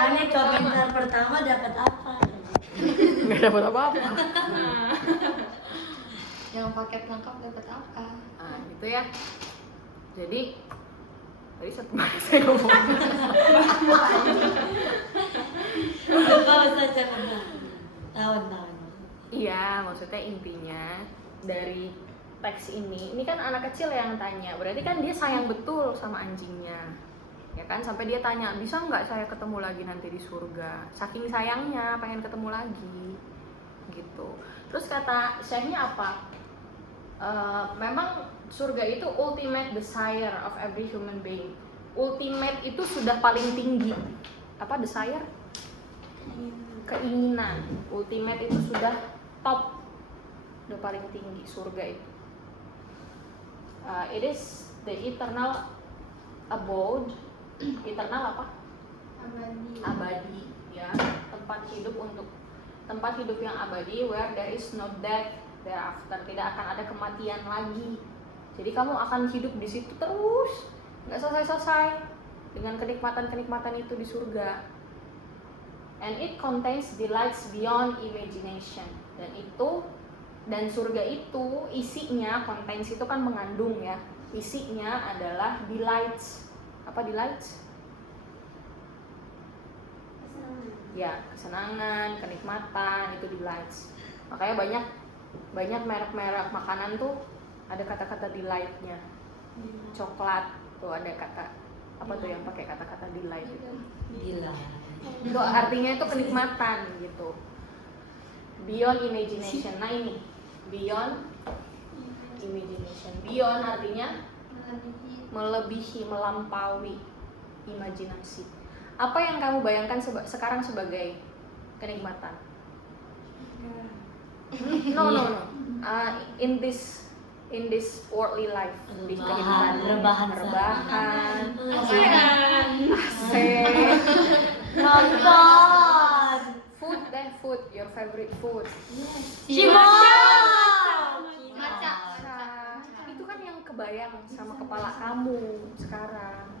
Aneh komentar pertama dapat apa? Nggak dapat apa-apa. Yang paket lengkap dapat apa? Nah, gitu ya. Jadi tadi satu mana saya ngomong? Lupa saja tahun-tahun. Iya, maksudnya intinya dari teks ini kan anak kecil yang tanya, berarti kan dia sayang betul sama anjingnya, ya kan? Sampai dia tanya, bisa nggak saya ketemu lagi nanti di surga? Saking sayangnya, pengen ketemu lagi, gitu. Terus kata Syekhnya apa? Memang surga itu ultimate desire of every human being. Ultimate itu sudah paling tinggi. Apa desire? Keinginan. Ultimate itu sudah top, udah paling tinggi surga itu. It is the eternal abode. Eternal apa? Abadi, ya. Tempat hidup yang abadi, where there is no death thereafter, tidak akan ada kematian lagi. Jadi kamu akan hidup di situ terus, nggak selesai-selesai dengan kenikmatan-kenikmatan itu di surga. And it contains delights beyond imagination. Dan surga itu isinya, contains itu kan mengandung ya, isinya adalah delights. Apa delights? Ya, kesenangan, kenikmatan, itu delights. Makanya banyak merek-merek makanan tuh ada kata-kata delight-nya. Coklat tuh ada kata apa tuh yang pakai kata-kata delight itu. Gila. Itu artinya itu kenikmatan gitu. Beyond imagination. Nah ini beyond imagination. Beyond artinya melebihi, melampaui imajinasi. Apa yang kamu bayangkan sekarang sebagai kenikmatan? No. In this worldly life, di kehidupan Rebahan. AC, Nonton. food, your favorite food. Cimol. Maca. Itu kan yang kebayang sama kepala kamu sekarang.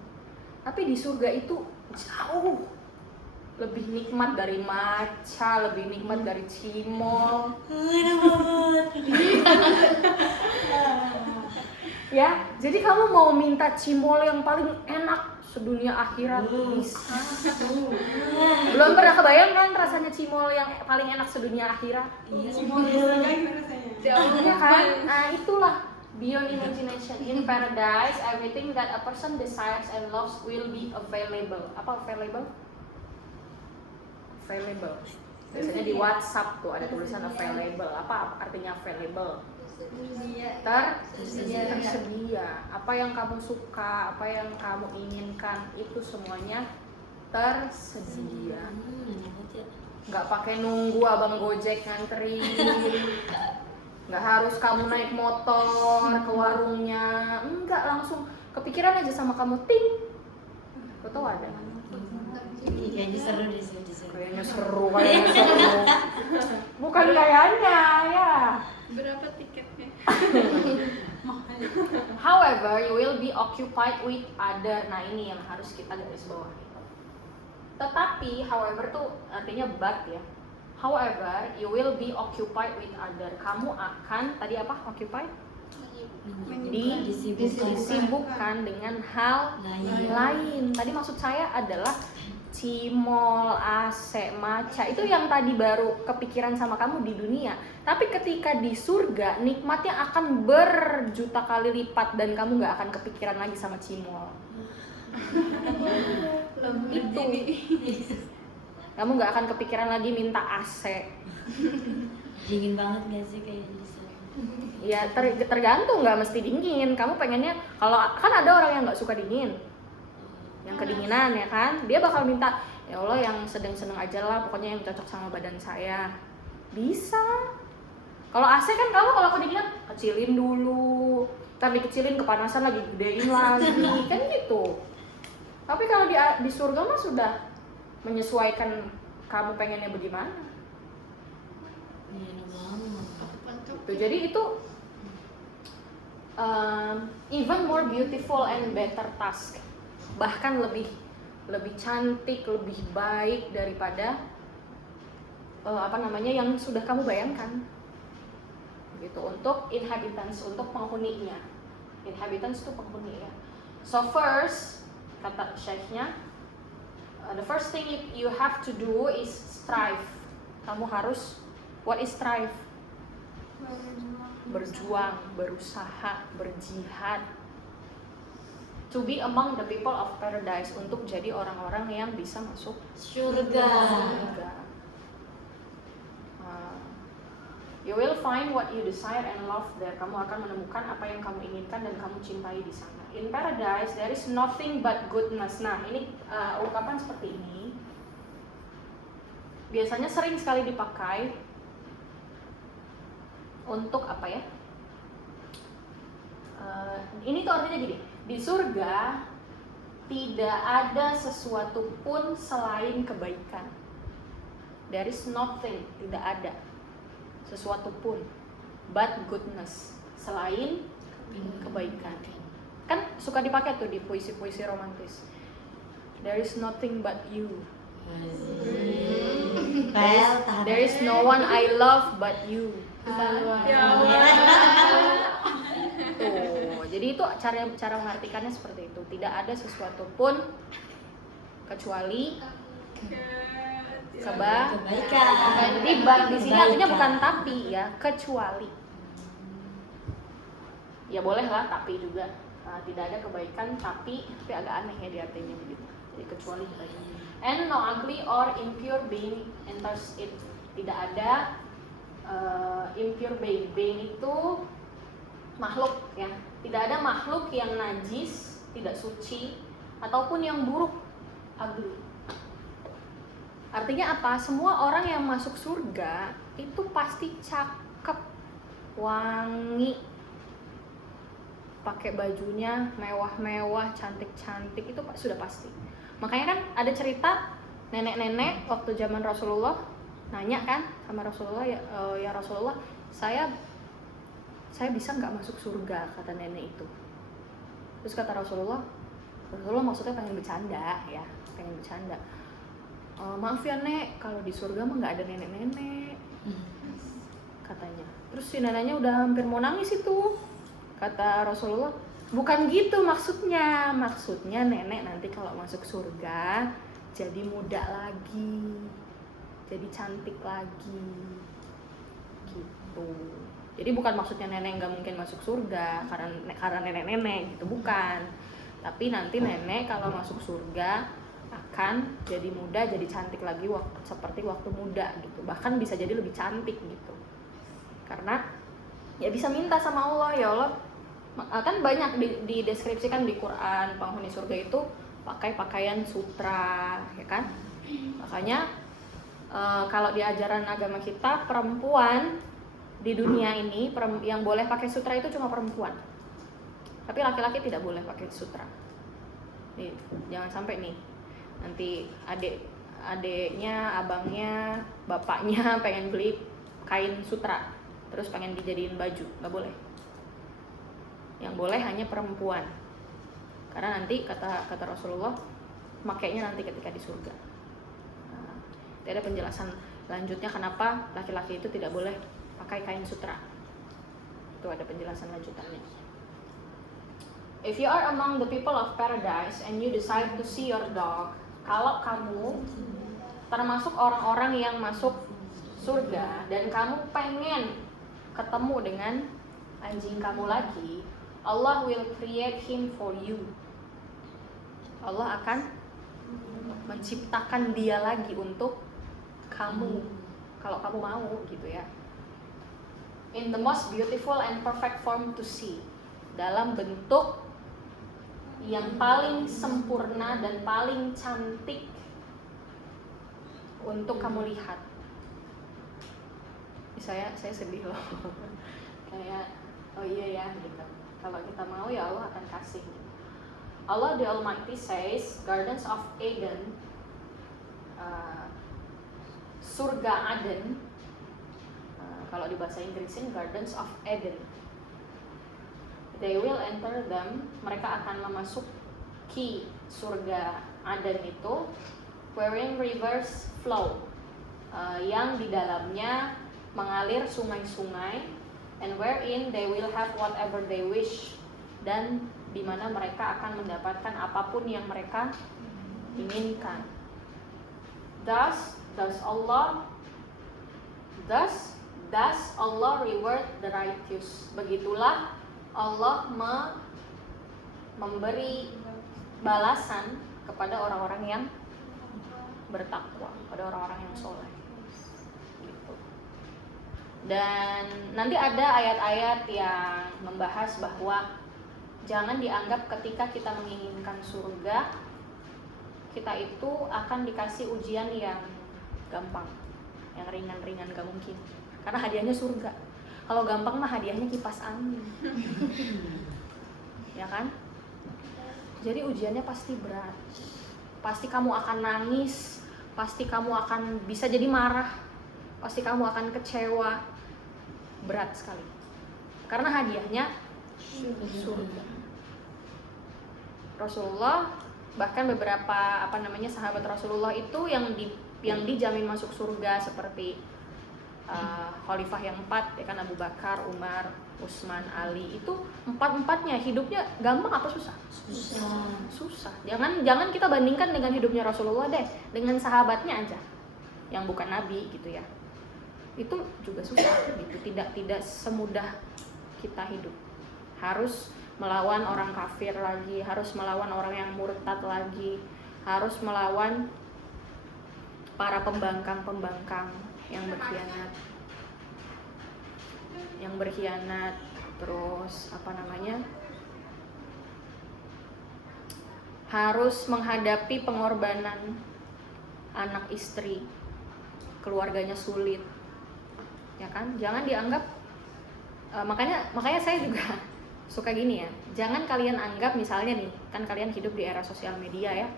Tapi di surga itu jauh lebih nikmat dari matcha, lebih nikmat dari cimol. Ya, jadi kamu mau minta cimol yang paling enak sedunia akhirat bisa. Belum pernah kebayang kan rasanya cimol yang paling enak sedunia akhirat? Iya kan? Nah, itulah beyond imagination. In paradise, everything that a person desires and loves will be available. Apa available? Available. Biasanya di WhatsApp tuh ada tulisan available. Apa artinya available? Tersedia. Apa yang kamu suka, apa yang kamu inginkan, itu semuanya tersedia. Nggak pakai nunggu abang Gojek ngantri. Nggak harus kamu naik motor ke warungnya. Enggak, langsung kepikiran aja sama kamu, ting. Betul ada. Kayaknya seru di sini. Kayaknya seru. Bukan kayaknya ya. Berapa tiketnya? However, you will be occupied with other. Nah ini yang harus kita garis bawahi. Tetapi, however tuh artinya but ya. However, you will be occupied with other. Kamu akan, tadi apa? Occupied? Disibukkan dengan hal lain. Tadi maksud saya adalah cimol, AC, matcha, itu yang tadi baru kepikiran sama kamu di dunia. Tapi ketika di surga, nikmatnya akan berjuta kali lipat dan kamu gak akan kepikiran lagi sama cimol. Itu. Kamu gak akan kepikiran lagi minta AC. Dingin banget gak sih kayaknya? Ya tergantung, nggak mesti dingin. Kamu pengennya, kalau kan ada orang yang nggak suka dingin, yang kedinginan ya kan, dia bakal minta ya Allah yang sedang-sedang aja lah, pokoknya yang cocok sama badan saya. Bisa. Kalau AC kan kamu kalau kedinginan kecilin dulu, ntar dikecilin kepanasan lagi gedein lagi kan gitu. Tapi kalau di surga mah sudah menyesuaikan kamu pengennya bagaimana. Iya banget. Jadi itu even more beautiful and better task, bahkan lebih cantik, lebih baik daripada yang sudah kamu bayangkan. Gitu, untuk inhabitants, untuk penghuninya. Inhabitants itu penghuni ya. So first, kata syekhnya, the first thing you have to do is strive. Kamu harus, what is strive? Berjuang, berusaha, berjihad. To be among the people of paradise, untuk jadi orang-orang yang bisa masuk Surga. You will find what you desire and love there. Kamu akan menemukan apa yang kamu inginkan dan kamu cintai di sana. In paradise there is nothing but goodness. Nah, ini ungkapan seperti ini biasanya sering sekali dipakai untuk apa ya? Ini tuh artinya gini, di surga tidak ada sesuatu pun selain kebaikan. There is nothing, tidak ada sesuatu pun but goodness, selain kebaikan. Kan suka dipakai tuh di puisi-puisi romantis. There is nothing but you. There is no one I love but you. Tuh, jadi itu cara mengartikannya seperti itu. Tidak ada sesuatu pun kecuali Kebaikan. Jadi di sini artinya bukan tapi ya, kecuali. Ya bolehlah tapi juga. Tidak ada kebaikan tapi agak aneh ya di artinya begitu. Jadi kecuali kebaikan. And no ugly or impure being enters it. Tidak ada impure being. Being itu makhluk ya. Tidak ada makhluk yang najis, tidak suci, ataupun yang buruk, ugly. Artinya apa? Semua orang yang masuk surga itu pasti cakep, wangi, pakai bajunya mewah-mewah, cantik-cantik, itu sudah pasti. Makanya kan ada cerita nenek-nenek waktu zaman Rasulullah nanya kan sama Rasulullah, ya Rasulullah, saya bisa nggak masuk surga, kata nenek itu. Terus kata Rasulullah maksudnya pengen bercanda ya, pengen bercanda. Maaf ya nek, kalau di surga mah nggak ada nenek-nenek, katanya. Terus si neneknya udah hampir mau nangis itu. Kata Rasulullah, bukan gitu maksudnya. Maksudnya nenek nanti kalau masuk surga jadi muda lagi, jadi cantik lagi, gitu. Jadi bukan maksudnya nenek nggak mungkin masuk surga karena nenek-nenek gitu, bukan. Tapi nanti nenek kalau masuk surga akan jadi muda, jadi cantik lagi seperti waktu muda gitu. Bahkan bisa jadi lebih cantik gitu. Karena ya bisa minta sama Allah, ya Allah, kan banyak dideskripsikan di Quran penghuni surga itu pakai pakaian sutra, ya kan? Makanya kalau di ajaran agama kita, perempuan di dunia ini yang boleh pakai sutra itu cuma perempuan. Tapi laki-laki tidak boleh pakai sutra. Nih, jangan sampai nih nanti adiknya, abangnya, bapaknya pengen beli kain sutra terus pengen dijadiin baju, nggak boleh. Yang boleh hanya perempuan, karena nanti kata Rasulullah makainya nanti ketika di surga. Ada penjelasan lanjutnya kenapa laki-laki itu tidak boleh pakai kain sutra, itu ada penjelasan lanjutannya. If you are among the people of paradise and you decide to see your dog, kalau kamu termasuk orang-orang yang masuk surga dan kamu pengen ketemu dengan anjing kamu lagi, Allah will create him for you. Allah akan menciptakan dia lagi untuk kamu, kalau kamu mau gitu ya. In the most beautiful and perfect form to see, dalam bentuk yang paling sempurna dan paling cantik untuk kamu lihat. Saya sedih loh. Kayak oh iya ya gitu. Kalau kita mau ya Allah akan kasih. Allah the Almighty says, Gardens of Eden, surga Aden. Kalau di bahasa Inggrisin Gardens of Eden. They will enter them, mereka akan memasuki surga Aden itu wherein rivers flow, yang di dalamnya mengalir sungai-sungai, and wherein they will have whatever they wish, dan di mana mereka akan mendapatkan apapun yang mereka inginkan. Thus Allah reward the righteous. Begitulah Allah memberi balasan kepada orang-orang yang bertakwa, kepada orang-orang yang soleh. Gitu. Dan nanti ada ayat-ayat yang membahas bahwa jangan dianggap ketika kita menginginkan surga, kita itu akan dikasih ujian yang gampang, yang ringan-ringan, gak mungkin. Karena hadiahnya surga. Kalau gampang mah hadiahnya kipas angin. Ya kan? Jadi ujiannya pasti berat. Pasti kamu akan nangis, pasti kamu akan bisa jadi marah, pasti kamu akan kecewa. Berat sekali. Karena hadiahnya surga. Rasulullah, bahkan beberapa sahabat Rasulullah itu yang dijamin masuk surga seperti Khalifah yang 4, ya kan, Abu Bakar, Umar, Utsman, Ali, itu empat-empatnya hidupnya gampang apa susah? Susah. Jangan kita bandingkan dengan hidupnya Rasulullah deh, dengan sahabatnya aja yang bukan nabi gitu ya. Itu juga susah gitu. Tidak semudah kita hidup. Harus melawan orang kafir lagi, harus melawan orang yang murtad lagi, harus melawan para pembangkang yang berkhianat, terus harus menghadapi pengorbanan anak istri, keluarganya sulit, ya kan? Jangan dianggap makanya saya juga suka gini ya, jangan kalian anggap misalnya nih, kan kalian hidup di era sosial media ya,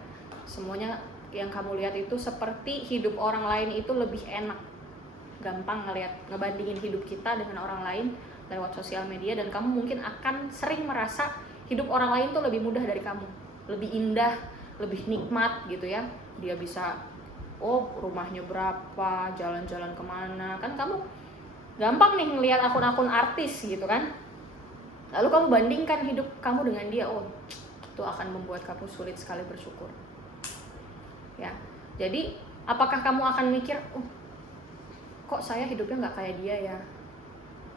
semuanya yang kamu lihat itu seperti hidup orang lain itu lebih enak, gampang ngebandingin hidup kita dengan orang lain lewat sosial media, dan kamu mungkin akan sering merasa hidup orang lain tuh lebih mudah dari kamu, lebih indah, lebih nikmat gitu ya. Dia bisa, rumahnya berapa, jalan-jalan kemana, kan kamu gampang nih ngelihat akun-akun artis gitu kan. Lalu kamu bandingkan hidup kamu dengan dia, itu akan membuat kamu sulit sekali bersyukur. Ya, jadi apakah kamu akan mikir, kok saya hidupnya nggak kayak dia ya?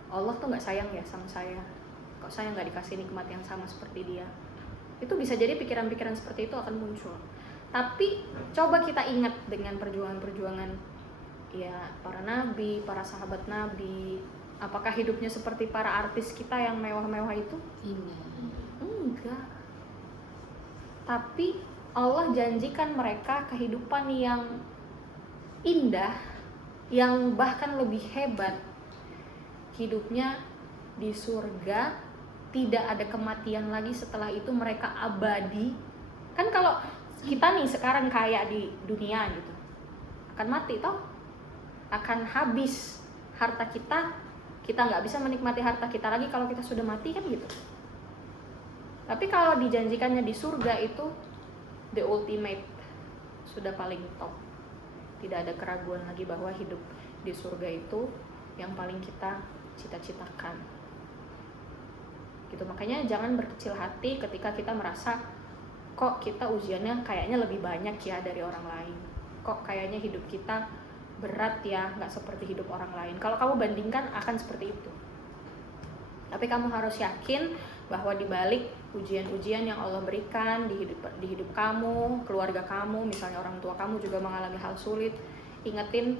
Allah tuh nggak sayang ya sama saya? Kok saya nggak dikasih nikmat yang sama seperti dia? Itu bisa jadi pikiran-pikiran seperti itu akan muncul. Tapi coba kita ingat dengan perjuangan-perjuangan ya para nabi, para sahabat nabi. Apakah hidupnya seperti para artis kita yang mewah-mewah itu? Enggak. Tapi Allah janjikan mereka kehidupan yang indah, yang bahkan lebih hebat. Hidupnya di surga, tidak ada kematian lagi setelah itu, mereka abadi. Kan kalau kita nih sekarang kaya di dunia gitu, akan mati toh, akan habis harta kita nggak bisa menikmati harta kita lagi kalau kita sudah mati kan gitu. Tapi kalau dijanjikannya di surga itu the ultimate, sudah paling top. Tidak ada keraguan lagi bahwa hidup di surga itu yang paling kita cita-citakan. Gitu. Makanya jangan berkecil hati ketika kita merasa kok kita ujiannya kayaknya lebih banyak ya dari orang lain. Kok kayaknya hidup kita berat ya, nggak seperti hidup orang lain. Kalau kamu bandingkan akan seperti itu. Tapi kamu harus yakin bahwa di balik ujian-ujian yang Allah berikan di hidup kamu, keluarga kamu, misalnya orang tua kamu juga mengalami hal sulit, ingetin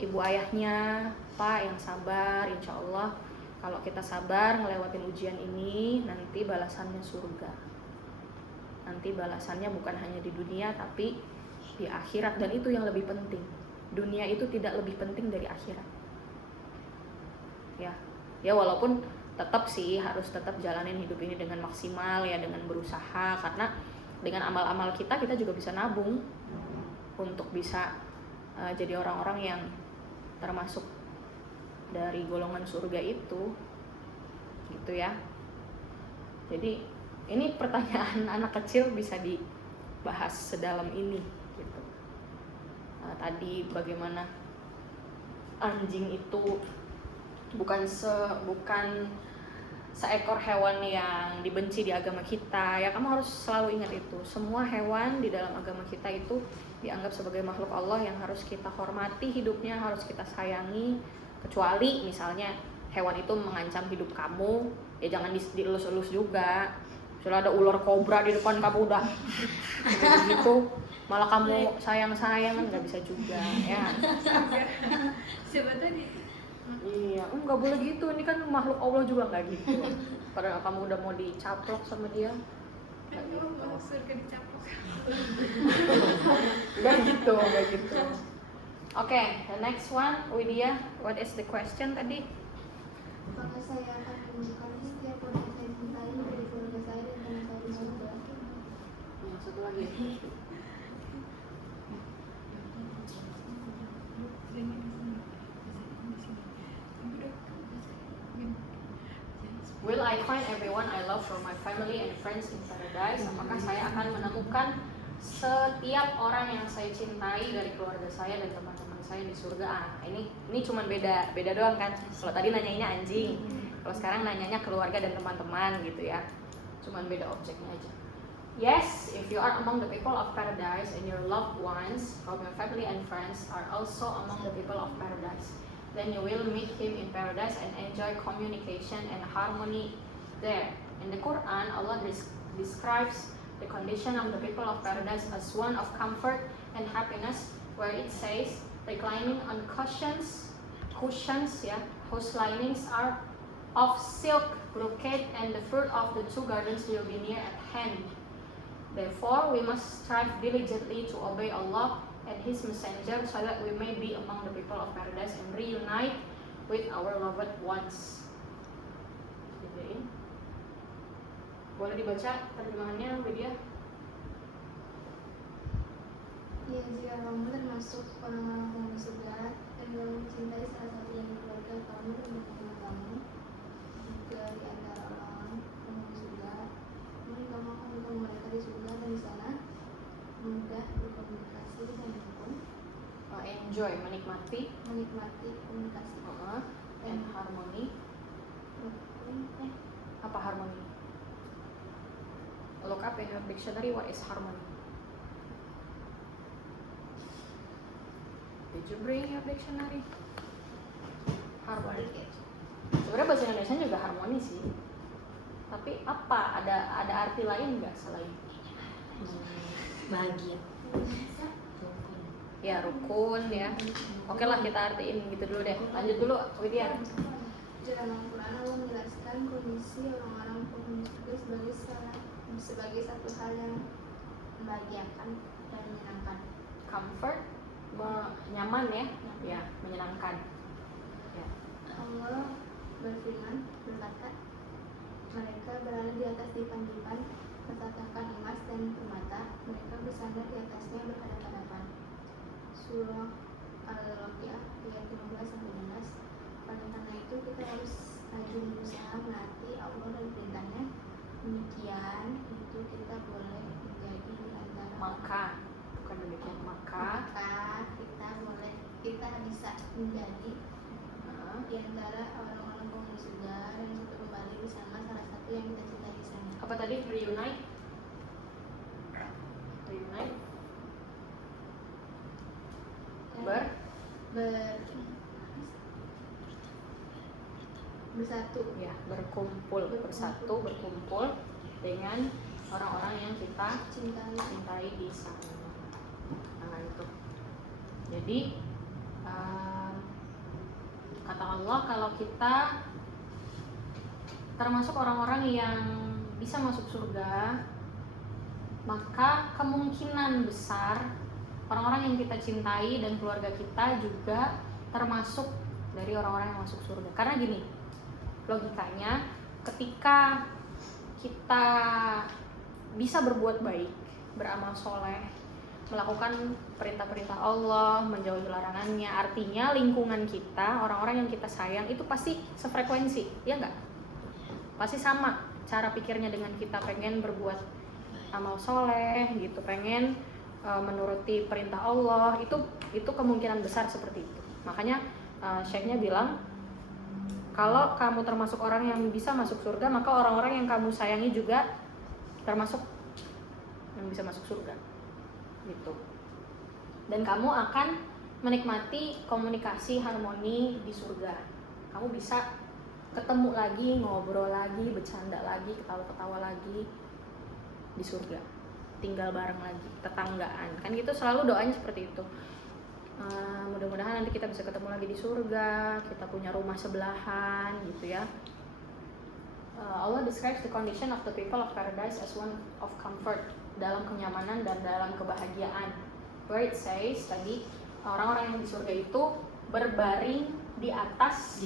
ibu ayahnya, Pak yang sabar, insya Allah kalau kita sabar ngelewatin ujian ini, nanti balasannya surga. Nanti balasannya bukan hanya di dunia tapi di akhirat, dan itu yang lebih penting. Dunia itu tidak lebih penting dari akhirat. Ya walaupun tetap sih harus tetap jalanin hidup ini dengan maksimal ya, dengan berusaha, karena dengan amal-amal kita juga bisa nabung untuk bisa jadi orang-orang yang termasuk dari golongan surga itu, gitu ya. Jadi ini pertanyaan anak kecil bisa bahas sedalam ini gitu. Tadi bagaimana anjing itu bukan seekor hewan yang dibenci di agama kita ya, kamu harus selalu ingat itu. Semua hewan di dalam agama kita itu dianggap sebagai makhluk Allah yang harus kita hormati hidupnya, harus kita sayangi. Kecuali misalnya hewan itu mengancam hidup kamu, ya jangan dielus-elus juga. Misalnya ada ular kobra di depan kamu udah gitu, malah kamu sayang-sayang kan nggak bisa juga ya. Siapa tadi? Iya, nggak boleh gitu. Ini kan makhluk Allah juga nggak gitu. Padahal kamu udah mau dicaplok sama dia. Kan orang masuk surga dicaplok. Nggak gitu. Oke, the next one, Widya. What is the question tadi? Apakah saya akan menunjukkan setiap orang yang saya cintai dari keluarga saya dan teman saya di surga? Yang satu lagi. Will I find everyone I love from my family and friends in paradise? Apakah saya akan menemukan setiap orang yang saya cintai dari keluarga saya dan teman-teman saya di surga? Ini cuma beda doang kan. Kalau tadi nanyainnya anjing, kalau sekarang nanyanya keluarga dan teman-teman gitu ya. Cuman beda objeknya aja. Yes, if you are among the people of paradise and your loved ones from your family and friends are also among the people of paradise, then you will meet him in paradise and enjoy communication and harmony there. In the Quran, Allah describes the condition of the people of paradise as one of comfort and happiness, where it says, reclining on cushions, yeah, whose linings are of silk, brocade, and the fruit of the two gardens will be near at hand. Therefore, we must strive diligently to obey Allah and His Messenger, so that we may be among the people of paradise and reunite with our loved ones. Boleh dibaca terjemahannya, Widya? Ya, jika kamu termasuk orang-orang penghuni surga dan kamu mencintai salah satu dari keluarga kamu dan teman kamu, juga di antara orang penghuni surga, mungkin kamu akan bertemu mereka di surga dan di sana mudah berkomunikasi dengan rukun, Enjoy, menikmati komunikasi and harmony. rukun. Apa harmoni? Look up in your dictionary, what is harmony? Did you bring your dictionary? Harmoni. Sebenarnya bahasa Indonesia juga harmoni sih. Tapi apa? Ada arti lain nggak selain? Bahagia. Ya, rukun ya. Oke lah, kita artiin gitu dulu deh. Lanjut dulu, Widya. Dalam Al-Quran Allah menjelaskan kondisi orang-orang penghuni surga sebagai satu hal yang membahagiakan dan menyenangkan. Comfort, nyaman ya, ya menyenangkan. Ya. Allah berfirman, berkata, mereka berada di atas dipan-dipan bertatahkan emas dan permata, mereka bersandar di atasnya berhadapan-hadapan. Surah Al-Waqiah ayat 15-16. Oleh karena itu kita harus rajin berusaha menaati Allah dan perintahnya. Demikian itu kita boleh menjadi di antara Maka kita bisa menjadi di antara orang-orang penghuni surga dan kita kembali bersama salah satu yang kita cintai di sana. apa tadi? Reunite. Bersatu Ya, berkumpul dengan orang-orang yang kita cintai di sana. Nah, itu. Jadi kata Allah, kalau kita termasuk orang-orang yang bisa masuk surga, maka kemungkinan besar orang-orang yang kita cintai dan keluarga kita juga termasuk dari orang-orang yang masuk surga. Karena gini, logikanya ketika kita bisa berbuat baik, beramal soleh, melakukan perintah-perintah Allah, menjauhi larangannya, artinya lingkungan kita, orang-orang yang kita sayang itu pasti sefrekuensi, ya enggak? Pasti sama cara pikirnya dengan kita, pengen berbuat amal soleh gitu, pengen menuruti perintah Allah, itu kemungkinan besar seperti itu. Makanya Syekhnya bilang kalau kamu termasuk orang yang bisa masuk surga, maka orang-orang yang kamu sayangi juga termasuk yang bisa masuk surga gitu. Dan kamu akan menikmati komunikasi harmoni di surga. Kamu bisa ketemu lagi, ngobrol lagi, bercanda lagi, ketawa-ketawa lagi di surga, tinggal bareng lagi, tetanggaan, kan gitu selalu doanya seperti itu. Mudah-mudahan nanti kita bisa ketemu lagi di surga, kita punya rumah sebelahan gitu ya. Allah describes the condition of the people of paradise as one of comfort, dalam kenyamanan dan dalam kebahagiaan. Where it says tadi orang-orang yang di surga itu berbaring di atas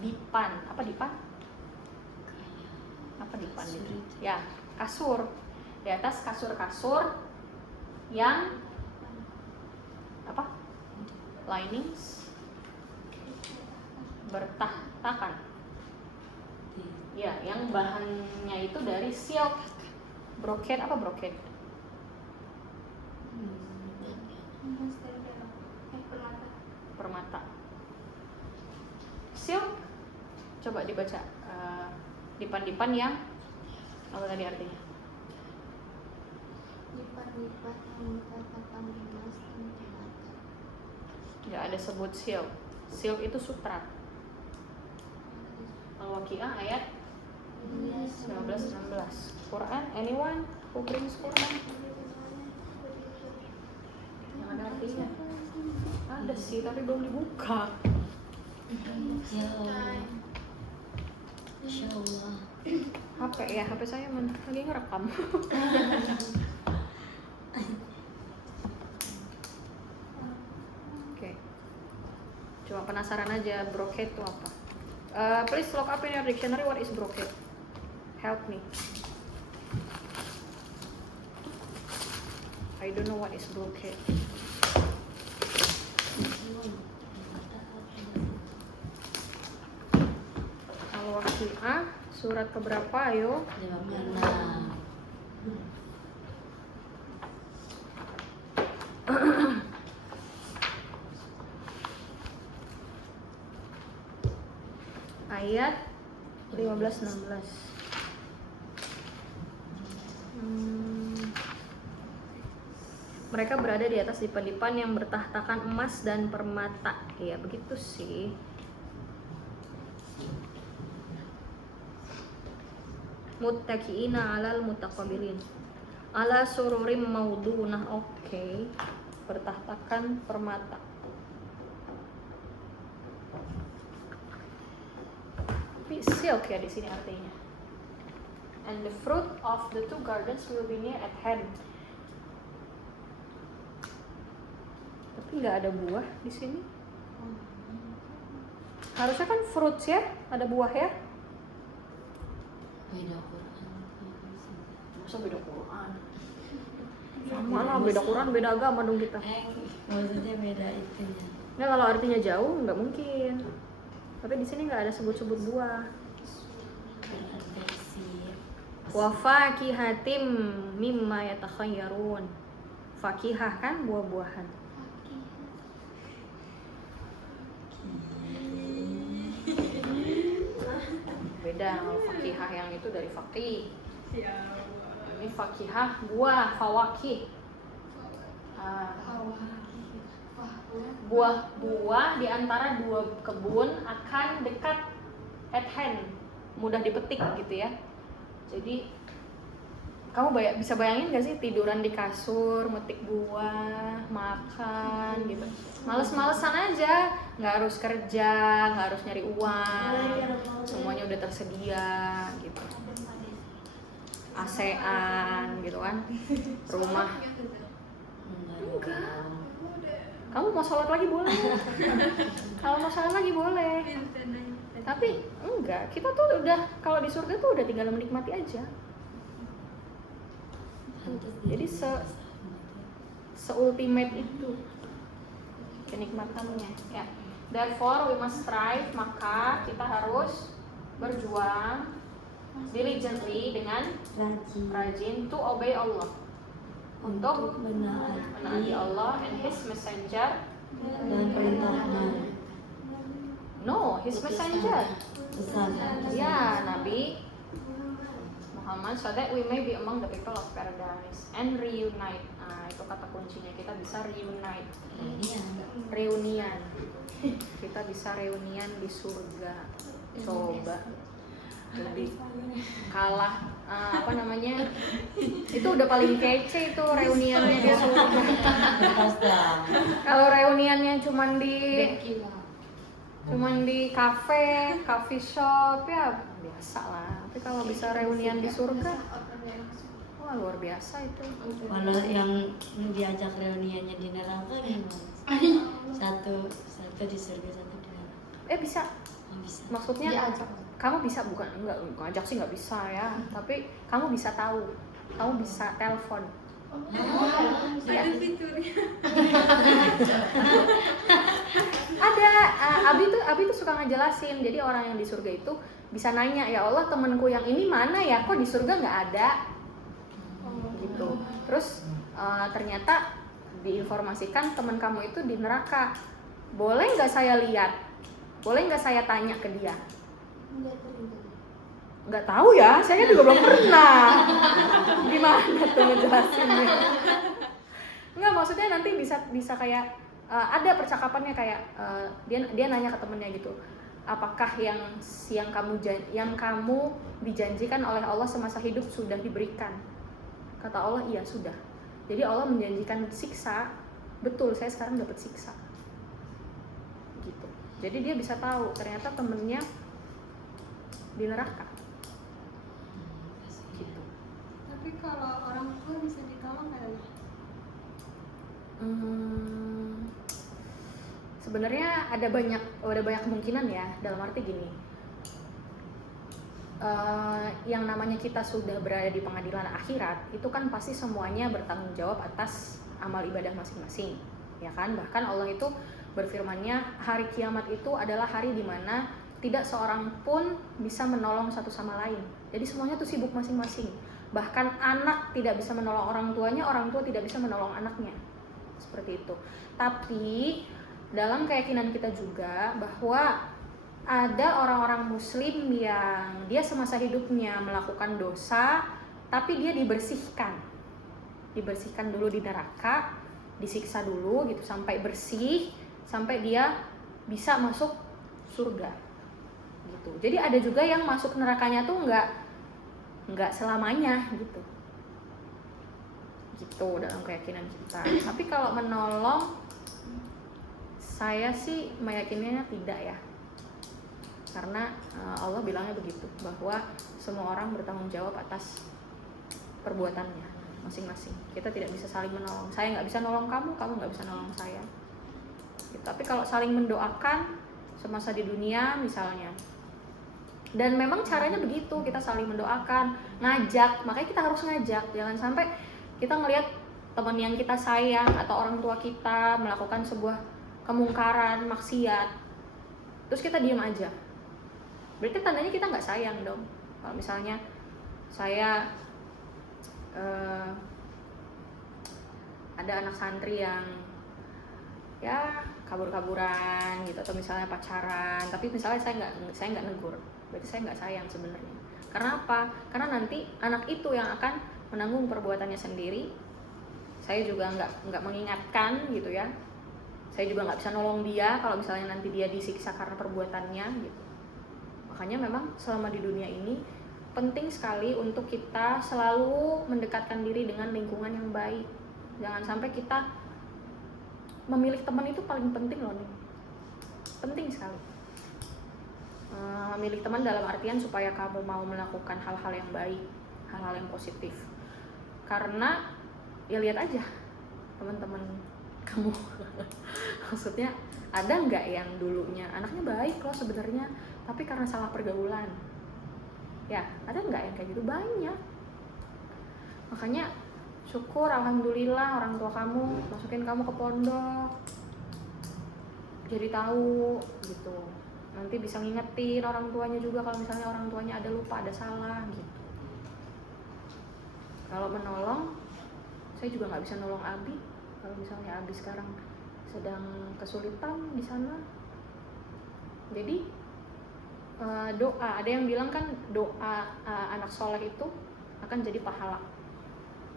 dipan. Apa dipan? Apa dipan itu? Ya, kasur. Di atas kasur-kasur yang apa? Linings bertahtakan. Ya, yang bahannya itu dari silk, brocade. Apa brocade? Permata. Silk. Coba dibaca. Dipan-dipan yang apa tadi artinya? Dipan-dipan yang bertahtakan emas dan permata. Nggak ada sebut silk. Silk itu sutra. Al-Waqiah ayat 19-16. Quran, anyone who brings Quran? Yang ada artinya? Ada sih, tapi belum dibuka. Ya Allah. Insya Allah. HP ya, HP saya mana? Lagi ngerekam. Oke. Cuma penasaran aja, brocade itu apa? Please look up in your dictionary what is brocade. Help me. I don't know what is brocade. Al-Waqiah surat keberapa ayo? 56. Ayat 15-16. Mereka berada di atas dipan-dipan yang bertahtakan emas dan permata. Ya begitu sih. Muttaqiina 'alal mutaqabilin. Ala sururim maudunah. Oke. Bertahtakan permata. Tapi silk ya di sini artinya. And the fruit of the two gardens will be near at hand. Tapi nggak ada buah di sini. Harusnya kan fruits ya, ada buah ya. Beda Quran. Masa beda Quran? Sama lah, beda Quran, beda agama dong kita. Maksudnya beda itunya. Nggak, kalau artinya jauh nggak mungkin. Tapi di sini nggak ada sebut-sebut buah. Quran versi. Wa fakihatim mimma yatakhayyarun. Fakihah kan buah-buahan. Beda, kalau fakihah yang itu dari fakih. Ini fakihah buah, fawakih. Buah-buah di antara dua kebun akan dekat at hand, mudah dipetik gitu ya. Jadi kamu bisa bayangin gak sih tiduran di kasur, metik buah, makan gitu. Males-malesan aja, nggak harus kerja, nggak harus nyari uang, semuanya udah tersedia gitu. ASEAN gitu kan, rumah. Enggak. Kamu mau sholat lagi boleh. Kalau mau sholat lagi boleh. Tapi enggak, kita tuh udah kalau di surga tuh udah tinggal menikmati aja. Jadi se-ultimate itu kenikmatannya ya. Therefore we must strive, maka kita harus berjuang diligently dengan rajin to obey Allah, untuk menaati Allah and His Messenger. dan perintahnya No, His Messenger. pesan Ya, Nabi Muhammad, so that we may be among the people of paradise and reunite. Nah, itu kata kuncinya, kita bisa reunite, reunian. Kita bisa reunian di surga. Coba lebih kalah apa namanya, itu udah paling kece itu reuniannya di surga. Kalau reuniannya cuman di cafe, coffee shop ya biasa lah. Tapi kalau bisa reunian di surga, wah luar biasa itu. kalau yang diajak reuniannya di neraka gimana? Satu di surga, satu di neraka. Bisa. Oh, bisa. Maksudnya kamu bisa, bukan enggak ngajak sih nggak bisa ya, tapi kamu bisa tahu, kamu bisa telepon. Ada fiturnya. Ada Abi tuh suka ngejelasin. Jadi orang yang di surga itu bisa nanya, ya Allah temanku yang ini mana ya, kok di surga nggak ada gitu. Terus ternyata diinformasikan teman kamu itu di neraka, boleh nggak saya lihat, boleh nggak saya tanya ke dia? Nggak tahu ya, saya juga belum pernah. Gimana tuh ngejelasinnya? Nggak, maksudnya nanti bisa kayak ada percakapannya kayak dia nanya ke temennya gitu, apakah yang kamu dijanjikan oleh Allah semasa hidup sudah diberikan? Kata Allah, iya sudah. Jadi Allah menjanjikan siksa, betul, saya sekarang dapat siksa gitu. Jadi dia bisa tahu ternyata temennya di neraka gitu. Tapi kalau orang tua bisa ditolong nggak? Sebenarnya ada banyak kemungkinan ya, dalam arti gini, yang namanya kita sudah berada di pengadilan akhirat itu kan pasti semuanya bertanggung jawab atas amal ibadah masing-masing, ya kan? Bahkan Allah itu berfirmannya, hari kiamat itu adalah hari dimana tidak seorang pun bisa menolong satu sama lain. Jadi semuanya tuh sibuk masing-masing. Bahkan anak tidak bisa menolong orang tuanya, orang tua tidak bisa menolong anaknya. Seperti itu. Tapi dalam keyakinan kita juga bahwa ada orang-orang muslim yang dia semasa hidupnya melakukan dosa, tapi dia dibersihkan dulu di neraka, disiksa dulu gitu sampai bersih, sampai dia bisa masuk surga gitu. Jadi ada juga yang masuk nerakanya tuh nggak selamanya gitu dalam keyakinan kita. Tapi kalau menolong, saya sih meyakininya tidak ya, karena Allah bilangnya begitu, bahwa semua orang bertanggung jawab atas perbuatannya masing-masing. Kita tidak bisa saling menolong. Saya nggak bisa nolong kamu, kamu nggak bisa nolong saya gitu. Tapi kalau saling mendoakan semasa di dunia misalnya, dan memang caranya begitu, kita saling mendoakan, ngajak. Makanya kita harus ngajak, jangan sampai kita ngelihat teman yang kita sayang atau orang tua kita melakukan sebuah kemungkaran, maksiat, terus kita diam aja. Berarti tandanya kita nggak sayang dong. Kalau misalnya saya ada anak santri yang ya kabur-kaburan gitu, atau misalnya pacaran, tapi misalnya saya nggak negur, berarti saya nggak sayang sebenarnya. Karena apa? Karena nanti anak itu yang akan menanggung perbuatannya sendiri. Saya juga nggak mengingatkan gitu ya. Saya juga nggak bisa nolong dia kalau misalnya nanti dia disiksa karena perbuatannya gitu. Makanya memang selama di dunia ini penting sekali untuk kita selalu mendekatkan diri dengan lingkungan yang baik. Jangan sampai kita memilih teman itu paling penting loh nih. Penting sekali. Memilih teman dalam artian supaya kamu mau melakukan hal-hal yang baik, hal-hal yang positif. Karena ya lihat aja teman-teman kamu. Maksudnya ada nggak yang dulunya anaknya baik loh sebenarnya, tapi karena salah pergaulan, ya ada nggak yang kayak gitu? Banyak. Makanya syukur, alhamdulillah orang tua kamu masukin kamu ke pondok, jadi tahu gitu. nanti bisa ngingetin orang tuanya juga kalau misalnya orang tuanya ada lupa, ada salah gitu. Kalau menolong, saya juga nggak bisa nolong Abi. Kalau misalnya Abi sekarang sedang kesulitan di sana, jadi doa, ada yang bilang kan doa anak soleh itu akan jadi pahala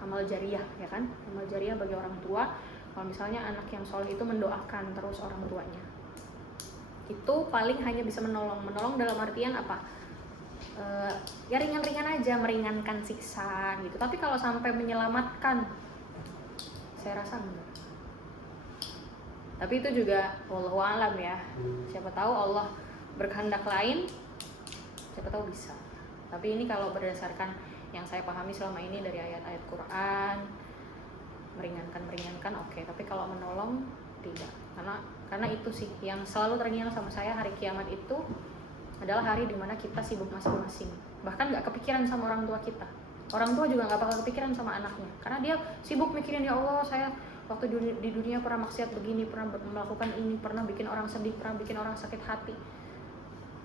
amal jariah, ya kan? Amal jariah bagi orang tua. Kalau misalnya anak yang soleh itu mendoakan terus orang tuanya, itu paling hanya bisa menolong dalam artian apa? Ya ringan-ringan aja, meringankan siksa gitu. Tapi kalau sampai menyelamatkan, saya rasa enggak. Tapi itu juga wallahu alam ya. Siapa tahu Allah berkehendak lain, siapa tahu bisa. Tapi ini kalau berdasarkan yang saya pahami selama ini dari ayat-ayat Quran, meringankan oke. Tapi kalau menolong tidak. Karena itu sih yang selalu terngiang sama saya, hari kiamat itu adalah hari dimana kita sibuk masing-masing. Bahkan nggak kepikiran sama orang tua kita. Orang tua juga nggak bakal kepikiran sama anaknya, karena dia sibuk mikirin, ya Allah saya waktu di dunia pernah maksiat begini, pernah melakukan ini, pernah bikin orang sedih, pernah bikin orang sakit hati.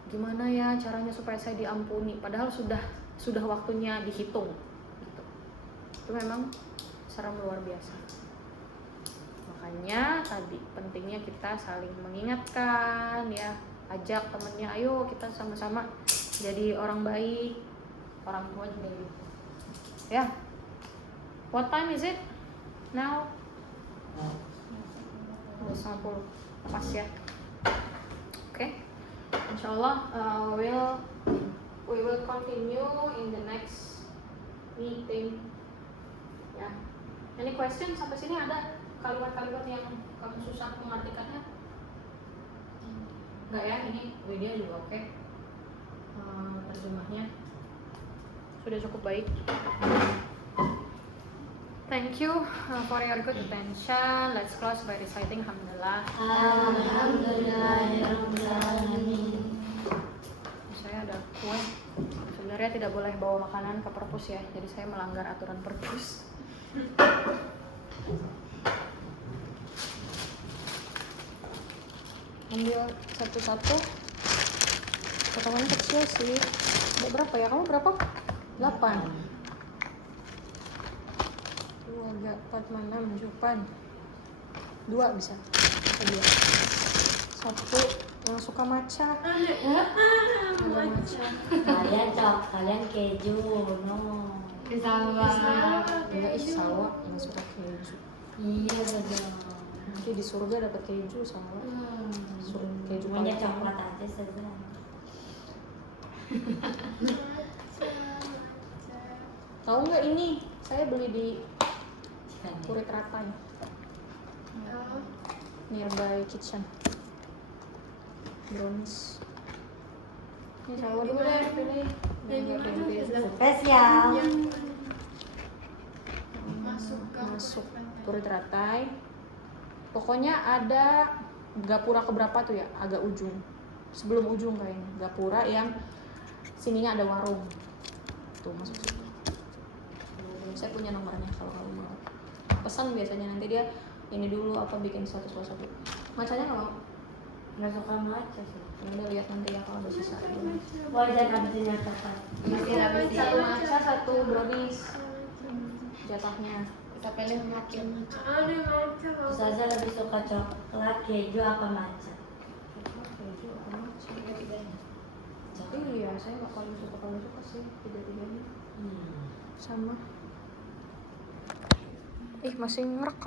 Gimana ya caranya supaya saya diampuni? Padahal sudah waktunya dihitung. Gitu. Itu memang serem luar biasa. Makanya tadi pentingnya kita saling mengingatkan ya, ajak temennya, ayo kita sama-sama jadi orang baik, orang tua juga gitu. Ya, what time is it now? 50 pas ya. Oke. Insyaallah we will continue in the next meeting. Ya. Any question sampai sini? Ada kalimat-kalimat yang kamu susah mengartikannya? Enggak ya, ini video juga oke. Terjemahnya sudah cukup baik. Thank you for your good attention. Let's close by reciting Alhamdulillah. Alhamdulillahirrahmanirrahim. Saya ada kue. Sebenarnya tidak boleh bawa makanan ke perpus ya, jadi saya melanggar aturan perpus. Ambil satu-satu. Potongannya kecil sih. Ada berapa ya? Kamu berapa? 8. 2, 3, 4, 5, 6, 2 bisa. 2. 1 yang suka matcha. Ada matcha. Kalian keju, no. Enggak, salwa yang suka keju. Iya betul. Nanti di surga dapat keju salwa. Keju Punya paling coklat aja saja. Tahu nggak ini? Saya beli di Kurit Ratai, nearby kitchen. Brownies. Ini salwa dulu deh, pilih. Spesial. Masuk Kurit Ratai. Pokoknya ada gapura keberapa tuh ya? Agak ujung. Sebelum ujung kayaknya. Gapura yang sininya ada warung. Tuh masuk situ. Saya punya nomornya kalau kamu mau. Pesan biasanya, nanti dia ini dulu apa bikin satu. Macanya nggak mau? Nggak suka matcha sih. Ya udah lihat nanti ya kalau ada sisa. Wajar habisin coklat. Satu matcha, 1 brownies jatahnya. kita pilih makin Saya lebih suka coklat, keju apa matcha? Keju apa matcha? Iya, saya nggak paling suka sih tiga-tiganya. Sama. Masih ngerekam.